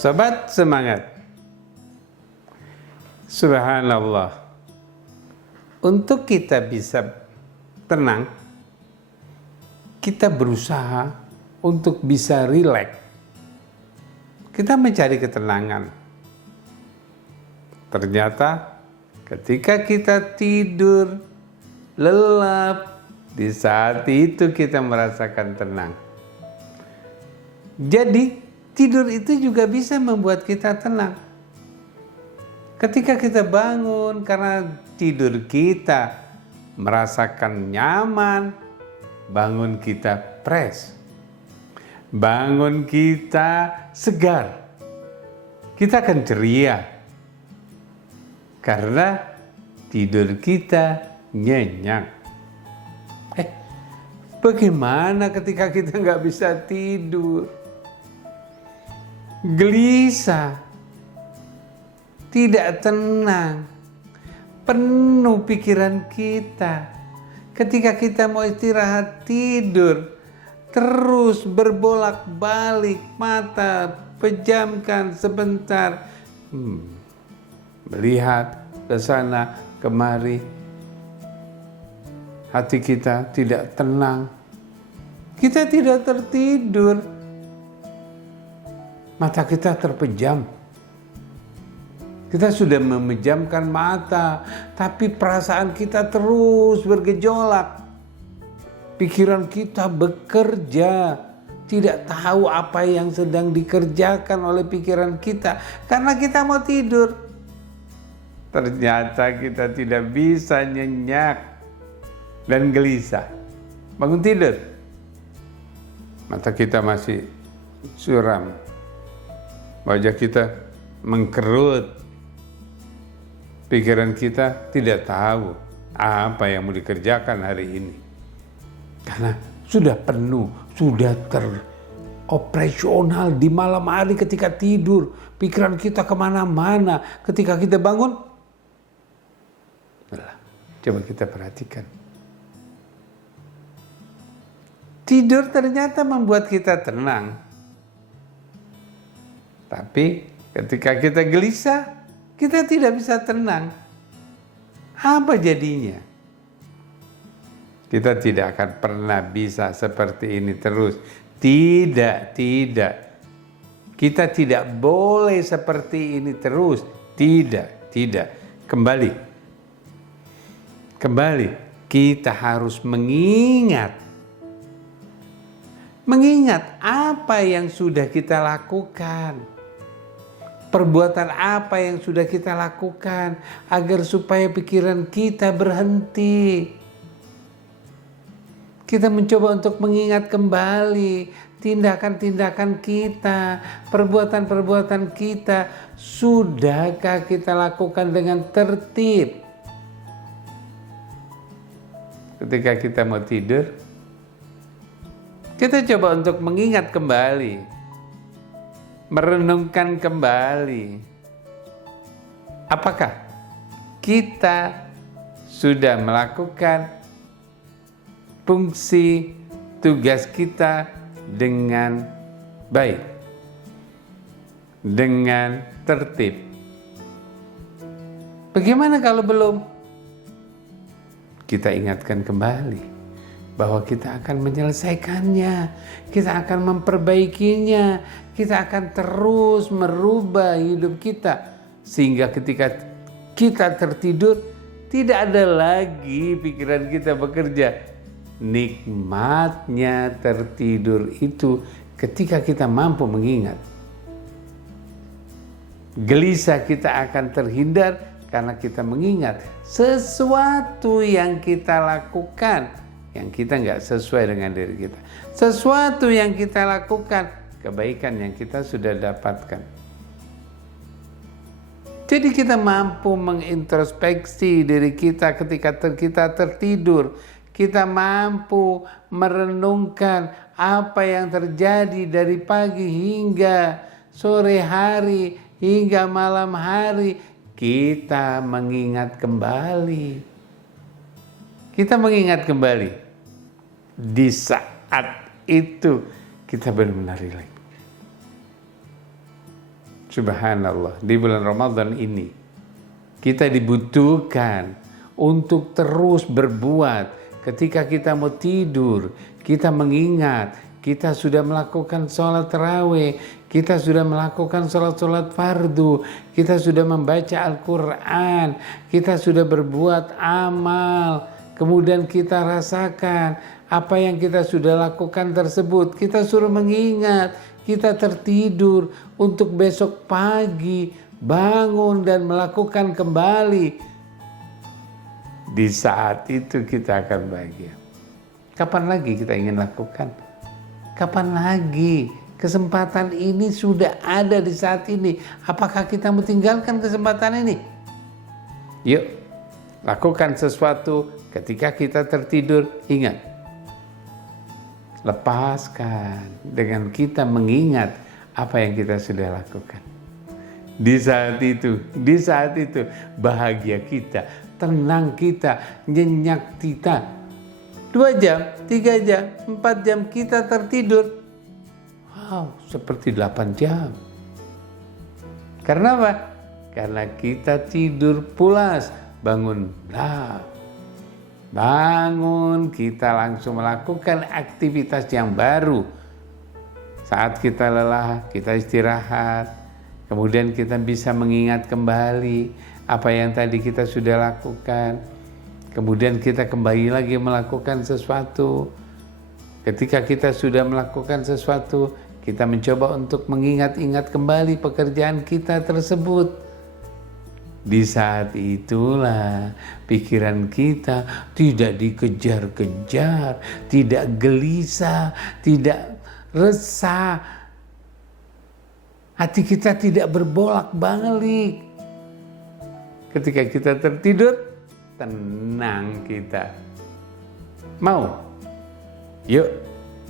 Sobat semangat. Subhanallah. Untuk kita bisa tenang, kita berusaha untuk bisa rileks. Kita mencari ketenangan. Ternyata ketika kita tidur lelap, di saat itu kita merasakan tenang. Jadi tidur itu juga bisa membuat kita tenang. Ketika kita bangun karena tidur kita merasakan nyaman, bangun kita fresh, bangun kita segar, kita akan ceria karena tidur kita nyenyak. Bagaimana ketika kita nggak bisa tidur? Gelisah, tidak tenang, penuh pikiran kita. Ketika kita mau istirahat tidur, terus berbolak-balik mata, pejamkan sebentar, melihat ke sana kemari, hati kita tidak tenang, kita tidak tertidur, mata kita terpejam. Kita sudah memejamkan mata, tapi perasaan kita terus bergejolak. Pikiran kita bekerja, tidak tahu apa yang sedang dikerjakan oleh pikiran kita, karena kita mau tidur. Ternyata kita tidak bisa nyenyak dan gelisah. Bangun tidur, mata kita masih suram, wajah kita mengkerut, pikiran kita tidak tahu apa yang mau dikerjakan hari ini. Karena sudah penuh, sudah teroperasional di malam hari ketika tidur. Pikiran kita kemana-mana. Ketika kita bangun, coba kita perhatikan. Tidur ternyata membuat kita tenang. Tapi ketika kita gelisah, kita tidak bisa tenang. Apa jadinya? Kita tidak akan pernah bisa seperti ini terus. Tidak. Kita tidak boleh seperti ini terus. Tidak. Kembali. Kita harus mengingat apa yang sudah kita lakukan. Perbuatan apa yang sudah kita lakukan agar supaya pikiran kita berhenti. Kita mencoba untuk mengingat kembali tindakan-tindakan kita, perbuatan-perbuatan kita. Sudahkah kita lakukan dengan tertib? Ketika kita mau tidur, kita coba untuk mengingat kembali, merenungkan kembali. Apakah kita sudah melakukan fungsi tugas kita dengan baik, dengan tertib? Bagaimana kalau belum? Kita ingatkan kembali bahwa kita akan menyelesaikannya, kita akan memperbaikinya, kita akan terus merubah hidup kita. Sehingga ketika kita tertidur, tidak ada lagi pikiran kita bekerja. Nikmatnya tertidur itu ketika kita mampu mengingat. Gelisah kita akan terhindar karena kita mengingat sesuatu yang kita lakukan yang kita nggak sesuai dengan diri kita. Sesuatu yang kita lakukan, kebaikan yang kita sudah dapatkan. Jadi kita mampu mengintrospeksi diri kita ketika kita tertidur. Kita mampu merenungkan apa yang terjadi dari pagi hingga sore hari, hingga malam hari. Kita mengingat kembali. Kita mengingat kembali. Di saat itu kita benar-benar rileks. Subhanallah, di bulan Ramadan ini kita dibutuhkan untuk terus berbuat. Ketika kita mau tidur, kita mengingat, kita sudah melakukan sholat tarawih, kita sudah melakukan sholat fardu, kita sudah membaca Al-Quran, kita sudah berbuat amal. Kemudian kita rasakan apa yang kita sudah lakukan tersebut. Kita suruh mengingat, kita tertidur untuk besok pagi bangun dan melakukan kembali. Di saat itu kita akan bahagia. Kapan lagi kita ingin lakukan? Kapan lagi? Kesempatan ini sudah ada di saat ini. Apakah kita mau tinggalkan kesempatan ini? Yuk, lakukan sesuatu ketika kita tertidur. Ingat, lepaskan dengan kita mengingat apa yang kita sudah lakukan. Di saat itu bahagia kita, tenang kita, nyenyak kita. 2 jam, 3 jam, 4 jam kita tertidur. Wow, seperti 8 jam. Karena apa? Karena kita tidur pulas, bangunlah. Bangun, kita langsung melakukan aktivitas yang baru. Saat kita lelah, kita istirahat. Kemudian kita bisa mengingat kembali apa yang tadi kita sudah lakukan. Kemudian kita kembali lagi melakukan sesuatu. Ketika kita sudah melakukan sesuatu, kita mencoba untuk mengingat-ingat kembali pekerjaan kita tersebut. Di saat itulah pikiran kita tidak dikejar-kejar, tidak gelisah, tidak resah. Hati kita tidak berbolak-balik. Ketika kita tertidur, tenang kita. Mau? Yuk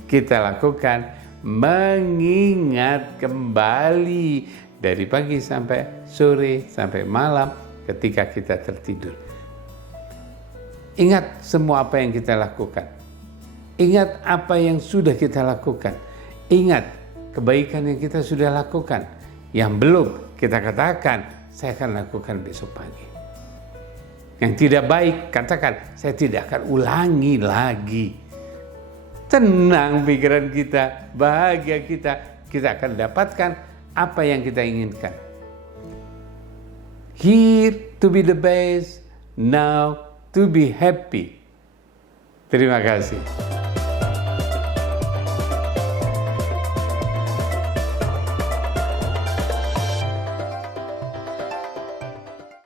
kita lakukan mengingat kembali dari pagi sampai sore, sampai malam ketika kita tertidur. Ingat semua apa yang kita lakukan. Ingat apa yang sudah kita lakukan. Ingat kebaikan yang kita sudah lakukan. Yang belum kita katakan, saya akan lakukan besok pagi. Yang tidak baik, katakan, saya tidak akan ulangi lagi. Tenang pikiran kita, bahagia kita akan dapatkan apa yang kita inginkan. Here to be the best, now to be happy. Terima kasih.